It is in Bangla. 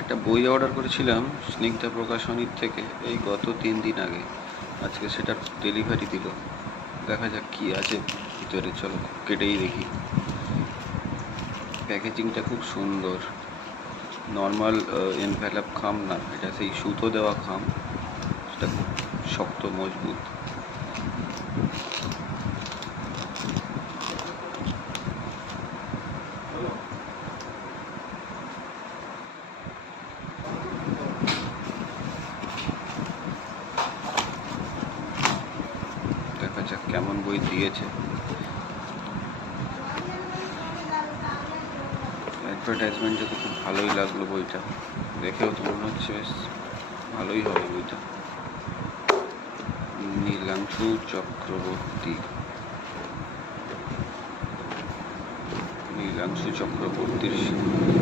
একটা বই অর্ডার করেছিলাম স্নিগ্ধা প্রকাশনীর থেকে এই গত 3 দিন আগে। আজকে সেটা ডেলিভারি দিল। দেখা যাক কি আছে ভিতরে, চলো কেটেই দেখি। প্যাকেজিংটা খুব সুন্দর, নর্মাল এনভেলাপ খাম না, এটা সেই সুতো দেওয়া খাম, সেটা খুব শক্ত মজবুত। দেখা যাক কেমন বই দিয়েছে। অ্যাডভার্টাইজমেন্টে তো খুব ভালোই লাগলো বইটা, দেখেও তো মনে হচ্ছে বেশ ভালোই হবে বইটা। নীলাংশু চক্রবর্তী, নীলাংশু চক্রবর্তীর